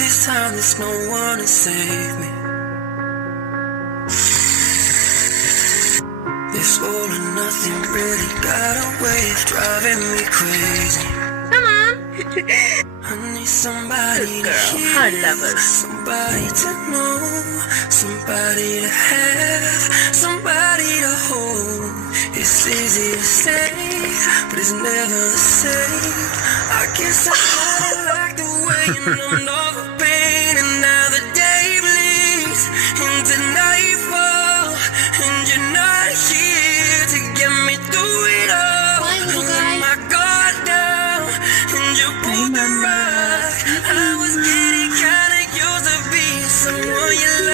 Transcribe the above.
this time there's no one to save me. This all or nothing really got a way of driving me crazy. Come on. I need somebody to hear, Hard lovers. somebody to know, somebody to have, somebody to hold. It's easy to say, but it's never the same. I guess I like the way you numbed all the pain, and now the day bleeds into night.